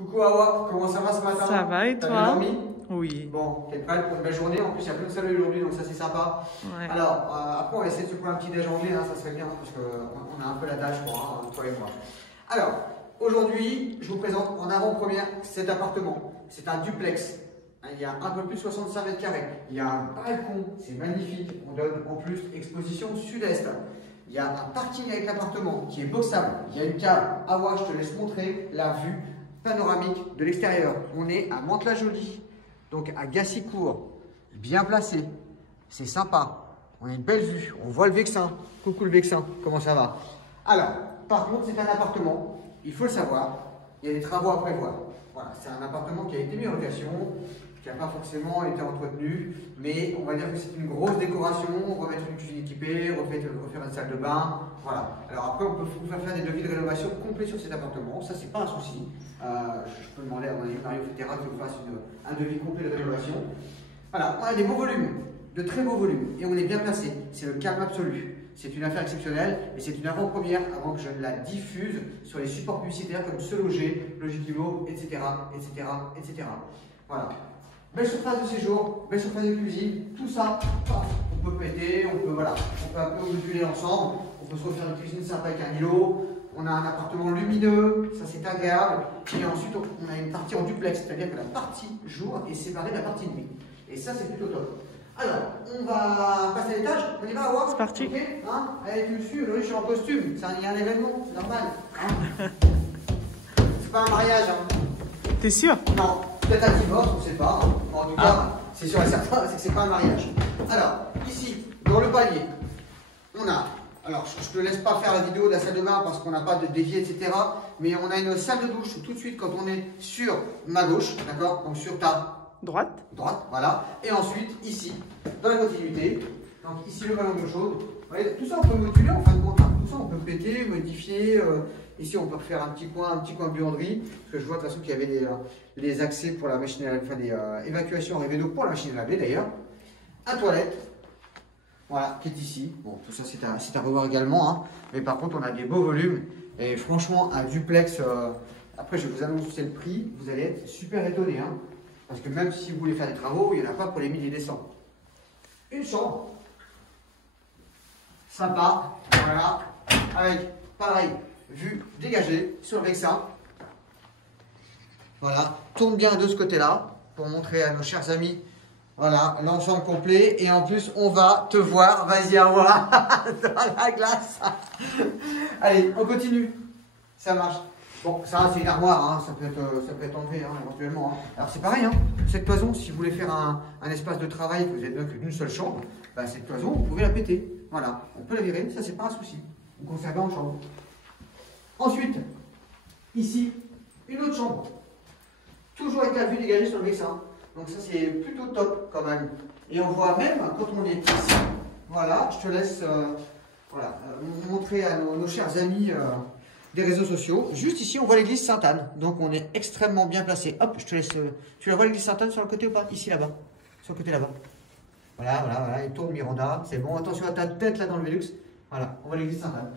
Coucou Awa, comment ça va ce matin? Ça va et T'as toi? bien dormi? Oui. Bon, t'es prête pour une belle journée? En plus, il y a plein de soleil aujourd'hui, donc ça c'est sympa. Ouais. Alors, après, on va essayer de se prendre un petit déjeuner, hein, ça serait bien, parce qu'on a un peu la dalle, je crois, hein, toi et moi. Alors, aujourd'hui, je vous présente en avant-première cet appartement. C'est un duplex. Il y a un peu plus de 65 mètres carrés. Il y a un balcon, c'est magnifique. On donne en plus exposition sud-est. Il y a un parking avec l'appartement qui est boxable. Il y a une cave. Ah ouais, je te laisse montrer la vue panoramique de l'extérieur. On est à Mantes-la-Jolie, donc à Gassicourt, bien placé. C'est sympa. On a une belle vue. On voit le Vexin. Coucou le Vexin, comment ça va? Alors, par contre, c'est un appartement. Il faut le savoir. Il y a des travaux à prévoir. Voilà, c'est un appartement qui a été mis en location, qui n'a pas forcément été entretenu, mais on va dire que c'est une grosse décoration, remettre une cuisine équipée, refaire une salle de bain, voilà. Alors après, on peut vous faire des devis de rénovation complets sur cet appartement, ça c'est pas un souci. Je peux demander à mon ami Mario Fetera qu'il vous fasse un devis complet de rénovation. Voilà, on a des beaux volumes, de très beaux volumes, et on est bien placé, c'est le calme absolu. C'est une affaire exceptionnelle et c'est une avant-première avant que je ne la diffuse sur les supports publicitaires comme Se Loger, Logitimo, etc., etc., etc. Voilà. Belle surface de séjour, belle surface de cuisine, tout ça, on peut péter, on peut un peu moduler ensemble, on peut se refaire une cuisine sympa avec un îlot, on a un appartement lumineux, ça c'est agréable, et ensuite on a une partie en duplex, c'est-à-dire que la partie jour est séparée de la partie nuit. Et ça c'est plutôt top. Alors, on va passer à l'étage, on y va voir. C'est parti. Ok, hein, allez, tu me suis, le riche est en costume, il y a un événement, c'est normal. Hein. C'est pas un mariage. Hein. T'es sûr? Non, peut-être un divorce, on ne sait pas. Hein. En tout cas, c'est sûr et certain, c'est que c'est pas un mariage. Alors, ici, dans le palier, on a. Alors, je ne te laisse pas faire la vidéo de la salle de bain parce qu'on n'a pas de dévier, etc. Mais on a une salle de douche tout de suite quand on est sur ma gauche, d'accord? Donc sur ta Droite. droite, voilà. Et ensuite, ici, dans la continuité, donc ici le ballon d'eau chaude. Voyez, tout ça on peut moduler en fin de compte. Hein. Tout ça on peut péter, modifier. Ici on peut refaire un petit coin buanderie. Parce que je vois de toute façon qu'il y avait les accès pour la machine à laver, enfin des évacuations en d'eau pour la machine à laver d'ailleurs. Un toilette, voilà, qui est ici. Bon, tout ça c'est à revoir également. Hein. Mais par contre on a des beaux volumes. Et franchement, un duplex, après je vais vous annoncer le prix, vous allez être super étonné. Hein. Parce que même si vous voulez faire des travaux, il n'y en a pas pour les 1000 et des 100. Une chambre. Sympa. Voilà. Avec, pareil, vue dégagée sur le Vexin. Voilà. Tourne bien de ce côté-là pour montrer à nos chers amis. Voilà, l'ensemble complet. Et en plus, on va te voir. Vas-y, à voir dans la glace. Allez, on continue. Ça marche. Bon, ça c'est une armoire, hein. ça peut être enlevé hein, éventuellement. Hein. Alors c'est pareil, hein. Cette cloison, si vous voulez faire un espace de travail, que vous êtes bien que d'une seule chambre, bah, cette cloison, vous pouvez la péter. Voilà, on peut la virer, ça c'est pas un souci. Vous conservez en chambre. Ensuite, ici, une autre chambre. Toujours avec la vue dégagée sur le Vexin. Donc ça c'est plutôt top quand même. Et on voit même quand on est ici. Voilà, je te laisse montrer à nos chers amis. Des réseaux sociaux. Juste ici, on voit l'église Sainte-Anne. Donc, on est extrêmement bien placé. Hop, je te laisse. Tu la vois l'église Sainte-Anne sur le côté ou pas? Ici, là-bas. Sur le côté là-bas. Voilà. Il tourne Miranda. C'est bon. Attention à ta tête là dans le Velux. Voilà, on voit l'église Sainte-Anne.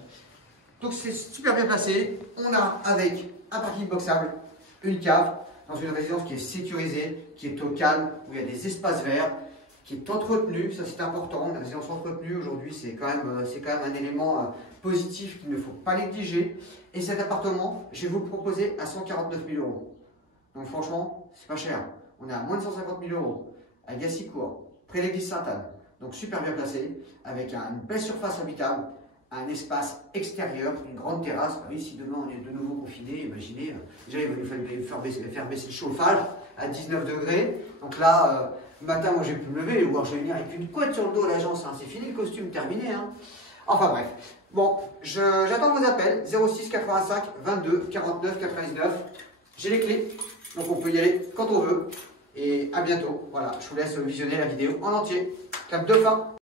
Donc, c'est super bien placé. On a avec un parking boxable, une cave, dans une résidence qui est sécurisée, qui est au calme, où il y a des espaces verts, qui est entretenue. Ça, c'est important. Une résidence entretenue aujourd'hui, c'est quand même un élément positif qu'il ne faut pas négliger. Et cet appartement, je vais vous le proposer à 149 000 €. Donc franchement, c'est pas cher. On est à moins de 150 000 € à Gassicourt, près de l'église Sainte-Anne. Donc super bien placé, avec une belle surface habitable, un espace extérieur, une grande terrasse. Oui, si demain on est de nouveau confiné, imaginez, déjà il va nous falloir faire baisser le chauffage à 19 degrés. Donc là, le matin, moi j'ai pu me lever, ou alors je vais venir avec une couette sur le dos à l'agence. Hein. C'est fini le costume, terminé. Hein. Enfin bref. Bon, j'attends vos appels, 06 85 22 49 99. J'ai les clés, donc on peut y aller quand on veut. Et à bientôt. Voilà, je vous laisse visionner la vidéo en entier. Clap de fin.